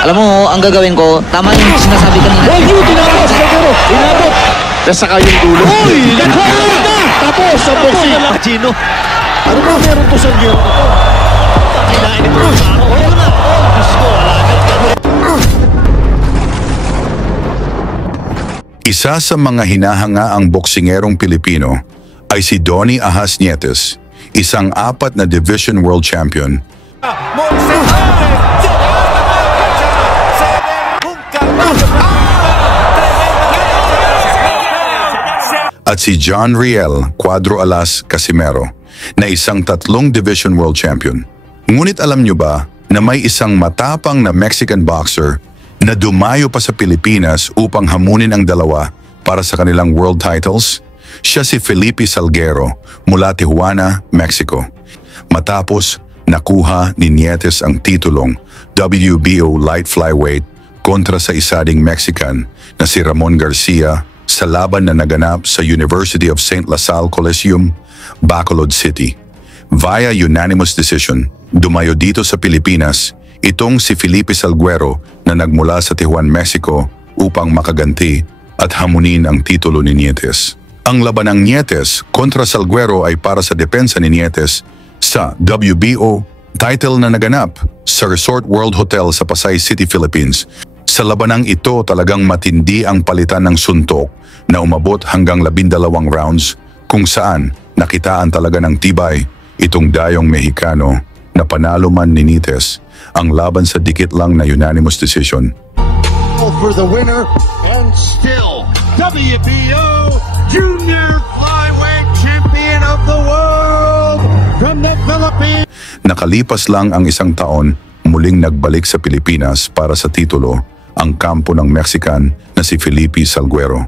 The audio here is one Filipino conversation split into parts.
Alam mo, ang gagawin ko, tama yung sinasabi kanina. Huwag yun, tinapos, Salguero. Inabot. Nasaka yung dulo. Uy! Nagkaroon na! Tapos sa boxing. Gino. Ano ba meron to, Salguero? Kinain ito. Wala na. Diyos ko, wala na. Isa sa mga hinahangaang boksingerong Pilipino ay si Donnie Ahas Nietes, isang 4 na Division World Champion. At si John Riel Cuadro Alas Casimero na isang 3 Division World Champion. Ngunit alam nyo ba na may isang matapang na Mexican boxer na dumayo pa sa Pilipinas upang hamunin ang dalawa para sa kanilang world titles? Siya si Felipe Salguero mula Tijuana, Mexico. Matapos nakuha ni Nietes ang titulong WBO Light Flyweight kontra sa isa ding Mexican na si Ramon Garcia sa laban na naganap sa University of St. LaSalle Coliseum, Bacolod City. Via unanimous decision, dumayo dito sa Pilipinas itong si Felipe Salguero na nagmula sa Tijuana, Mexico upang makaganti at hamunin ang titulo ni Nietes. Ang labanang Nietes kontra Salguero ay para sa depensa ni Nietes sa WBO title na naganap sa Resort World Hotel sa Pasay City, Philippines. Sa labanang ito talagang matindi ang palitan ng suntok na umabot hanggang 12 rounds kung saan nakitaan talaga ng tibay itong dayong Mexicano na panalo man ni Nietes ang laban sa dikit lang na unanimous decision. For the winner and still WBO Junior Flyweight Champion of the World from the Philippines. Nakalipas lang ang isang taon, muling nagbalik sa Pilipinas para sa titulo ang kampo ng Mexican na si Felipe Salguero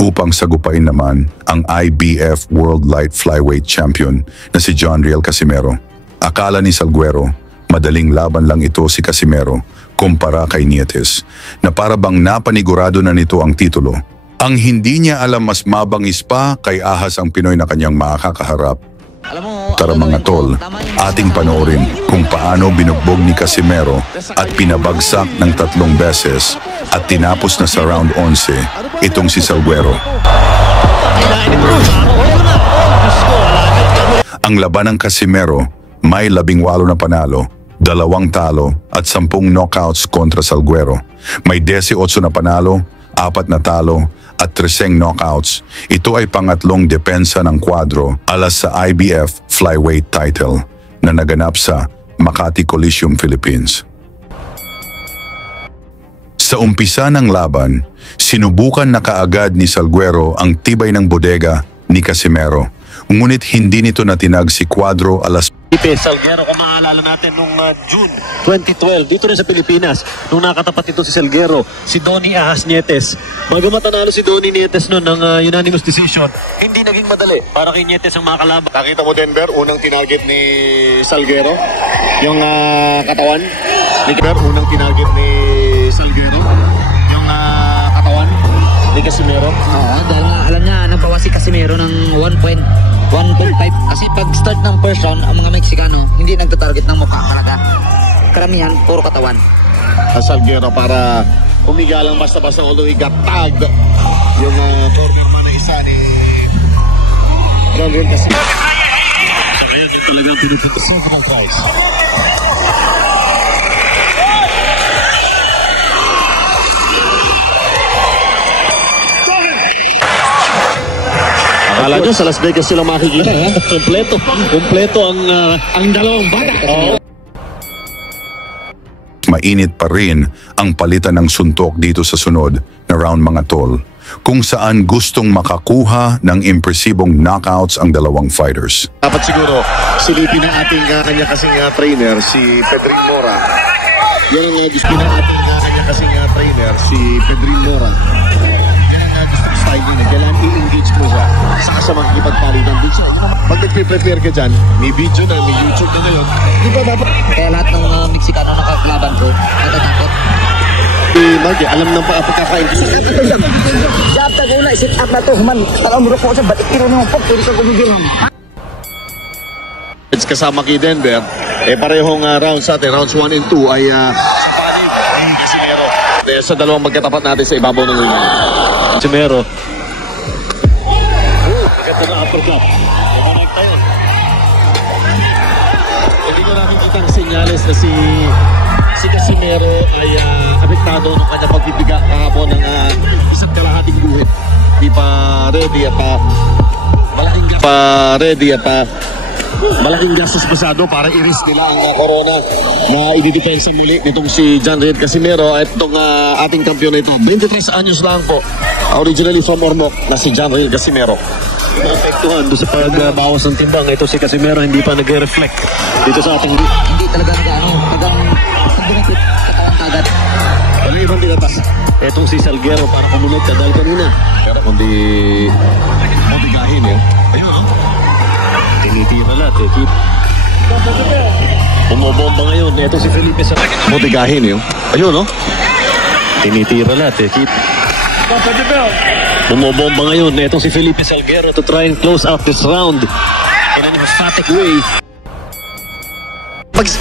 upang sagupain naman ang IBF World Light Flyweight Champion na si John Riel Casimero. Akala ni Salguero, madaling laban lang ito si Casimero kumpara kay Nietes na para bang napanigurado na nito ang titulo. Ang hindi niya alam mas mabangis pa kay Ahas ang Pinoy na kanyang makakaharap. Tara mga tol, ating panoorin kung paano binugbog ni Casimero at pinabagsak ng 3 beses at tinapos na sa round 11 itong si Salguero. Ang laban ng Casimero may 18 na panalo, 2 talo at 10 knockouts kontra Salguero. May 18 na panalo, 4 na talo at 13 knockouts. Ito ay pangatlong depensa ng Cuadro alas sa IBF Flyweight title na naganap sa Makati Coliseum, Philippines. Sa umpisa ng laban, sinubukan na kaagad ni Salguero ang tibay ng bodega ni Casimero. Ngunit hindi nito natinag si Cuadro alas Salguero, kung maalala natin nung June 2012, dito rin sa Pilipinas, nung nakatapat ito si Salguero, si Donnie Ahas Nietes. Bago matanalo si Donnie Nietes noon ng unanimous decision, hindi naging madali para kay Nietes ang makalaban. Nakita mo, Denver, unang tinarget ni Salguero, yung katawan. Unang tinarget ni Salguero, yung katawan ni Casimero. Oo, dahil nga alam niya, nagbawas si Casimero ng 1.5. Kasi pag start ng first round, ang mga Mexicano hindi nagtatarget ng mukha talaga. Karamihan, puro katawan. Salguero para humiga lang basta-basta, although he got tagged yung corner man na isa ni John Riel Casimero. So kaya yun talagang pinupuntasin ng prize. Akala nyo sa Las Vegas sila makikita, ha? Kompleto ang dalawang bata. mainit pa rin ang palitan ng suntok dito sa sunod na round mga tol, kung saan gustong makakuha ng impresibong knockouts ang dalawang fighters. Dapat siguro silipin ng ating kanya kasing trainer, si Pedrin Mora. Yan ang gusto ng ating kanya kasing trainer, si Pedrin Mora. Kailangan i-engage mo siya saka sa makikipagpalitan din siya. Pag nag-prepare ka dyan, may video na, may YouTube na ngayon, di ba dapat? Kaya lahat ng Mexicano nakakalaban ko, natatakot. Marky, alam ng pagkakaintindi. Siap ta ko na, sit up na to, man. Alam mo ko sa batik tiro ng pop, pwede ka gumigil. Kasama kay Denver, parehong rounds sa atin, rounds 1 and 2 ay sa panig. sa dalawang magkatapat natin sa ibabaw ng ring. Casimero. Maganda na uppercut. Connect tayo. Hindi ko namin kita ang senyales na si Casimero ay apektado ng kanyang pagbibiga kahapon ng isang kalahating guhit. Di pa ready at malaking gastos pasado para i-risk nila ang corona na ididepensa muli nitong si John Riel Casimero at itong ating kampiyon na ito. 23 anyos lang po. Originally from Ormoc na si John Riel Casimero. Naapektuhan doon sa pagbawas ng timbang. Ito si Casimero hindi pa nag-reflect dito sa ating... Hindi talaga pagdunakot katawan agad. Ano yung ibang tinatas? Itong si Salguero para kumunod ka dahil kanina. Pero kundi mabigahin Ayun tinitira lahat Keith. Bumobomba ngayon. Ito si Felipe sa... Motigahin Ayun tinitira lahat Keith. Bumobomba ngayon. Ito si Felipe Salguero to try and close out this round in an emphatic way.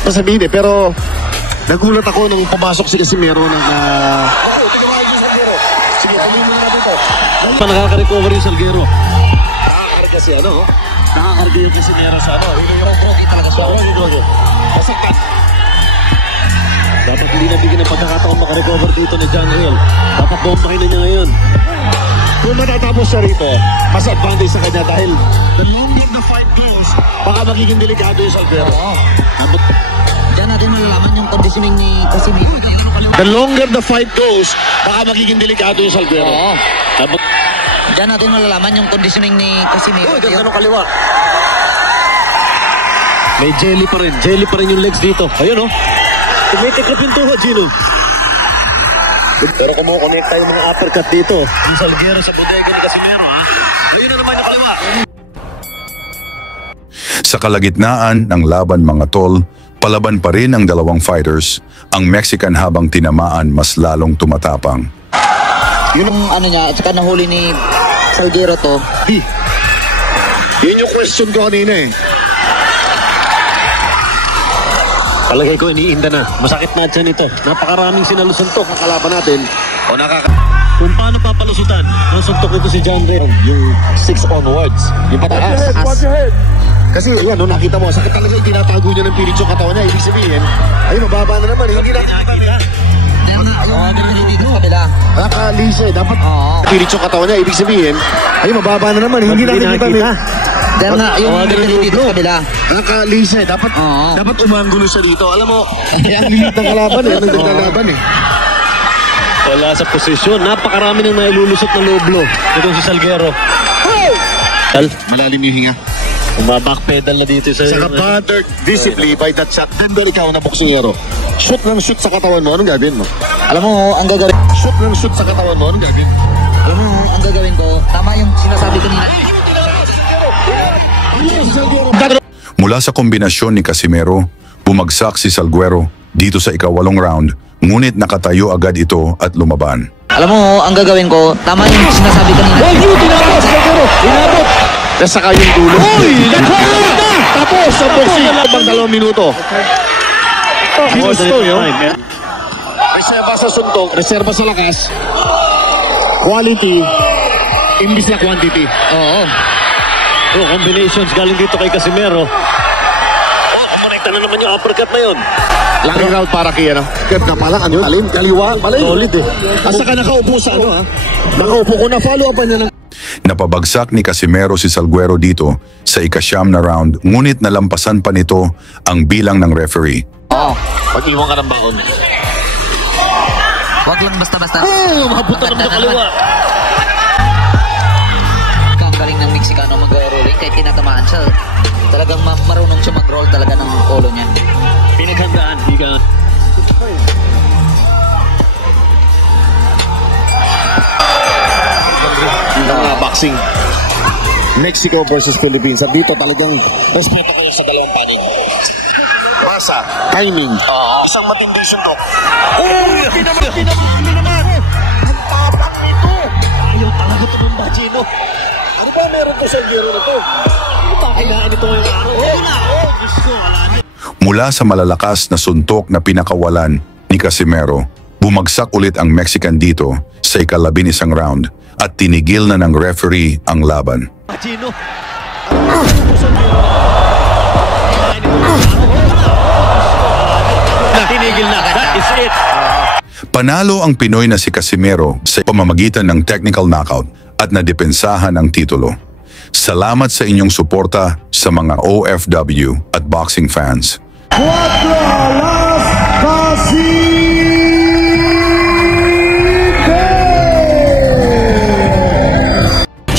Pasabihin pero nagulat ako nung pumasok si Casimero ng sige, tuloy mo na natin ito. Nakaka-recover yung Salguero. Nakaka-recover si Nakaka-recover yung Casimero sa Hindi talaga siya. Masaktan. Dapat hindi nabigyan ng pagkakataon makarecover dito ni John Riel. Dapat bombahin na niya ngayon. Kung matatapos siya rito, mas advantage sa kanya dahil the longer the fight goes, baka magiging delikado yung Salguero. Diyan natin malalaman yung conditioning ni Casimero. The longer the fight goes, baka magiging delikado yung Salguero. Diyan natin malalaman yung conditioning ni Casimero. Ganda kaliwa. May jelly pa rin. Jelly pa rin yung legs dito. Ayun Tumitiklop yung tuhod, Gino. Pero kumukonect tayo mga uppercut dito. Yung Salguero sa bodega ni Casimero, Ayun na naman yung kaliwa. Sa kalagitnaan ng laban mga tol, palaban pa rin ang dalawang fighters. Ang Mexican habang tinamaan mas lalong tumatapang. Yung niya, at saka nahuli ni Salguero to. Yun yung question ko kanina Palagay ko iniinda na. Masakit na dyan ito. Napakaraming sinalusuntok ang kalaban natin. Kung paano papalusutan ang suntok ito si John Riel. Yung 6 onwards. Yung pataas. Kasi nakita mo, sakit talaga yung tinatago niya ng pilit yung katawan niya. Ibig sabihin, mababa na naman. Hindi nakikita niya. Yung kabila. Nakalisa dapat pilit yung katawan niya. Ibig sabihin, mababa na naman. Hindi nakikita niya. Dahil nga, yung dito sa kabila. Nakalisa dapat umangulo siya dito. Alam mo, ang lilit ng kalaban naglalaban Wala sa posisyon. Napakarami nang nailulusot na low blow. Itong si Salguero. Malalim yung hinga. Backpedal na dito sa... Saka battered visibly by that shot. Then ikaw na boksingero. Shoot ng shoot sa katawan mo, anong gagawin mo? Alam mo, ang gagawin... Shoot ng shoot sa katawan mo, anong gagawin mo? Alam mo, ang gagawin ko, tama yung sinasabi ko nila. Mula sa kombinasyon ni Casimero, bumagsak si Salguero dito sa ika-8 round, ngunit nakatayo agad ito at lumaban. Alam mo, ang gagawin ko, tama yung sinasabi ko nila. Tinapos, Salguero! Tinapos! Nasaka yung dulo. Tapos ang boxing. Pang 2 minuto. Ginusto yun. Reserva sa suntok, reserva sa lakas. Quality, imbis na quantity. Combinations galing dito kay Casimero. Connecta na naman yung uppercut na yun. Laking round para kay Ganda pala, talim, kaliwa. Solid Asa ka nakaupo sa Nakaupo ko na follow upan niya ng... Napabagsak ni Casimero si Salguero dito sa ika-9 na round, ngunit nalampasan pa nito ang bilang ng referee. Pag-iwan ka ng baon. Huwag lang basta-basta. Mapunta naman yung kaliwa. Ang galing ng Mexicano mag-rolling kahit tinatamaan siya. Talagang marunong siya mag-roll talaga ng polo niya. Pinaghandaan, di ka... Boxing. Mexico versus Philippines. At dito talagang respeto ko sa dalawang panig. Masa, timing. Isang matinding sundok. Pinamali naman. Ang tapak nito. Ayaw talaga ito ng Bachino. Ano ba meron ko sa Salguero na ito? Ano ba kailangan ito ngayong araw? Mula sa malalakas na suntok na pinakawalan ni Casimero, Bumagsak ulit ang Mexican dito sa ika-11 round at tinigil na ng referee ang laban. Gino. Tinigil na. That is it. Panalo ang Pinoy na si Casimero sa pamamagitan ng technical knockout at nadepensahan ang titulo. Salamat sa inyong suporta sa mga OFW at boxing fans. Cuatro Alas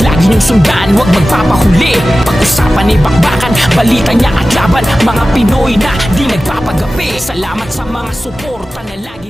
Lagi niyong sundan, huwag magpapahuli. Pag-usapan ni bakbakan, balita niya at laban. Mga Pinoy na di nagpapagapi. Salamat sa mga suporta na lagi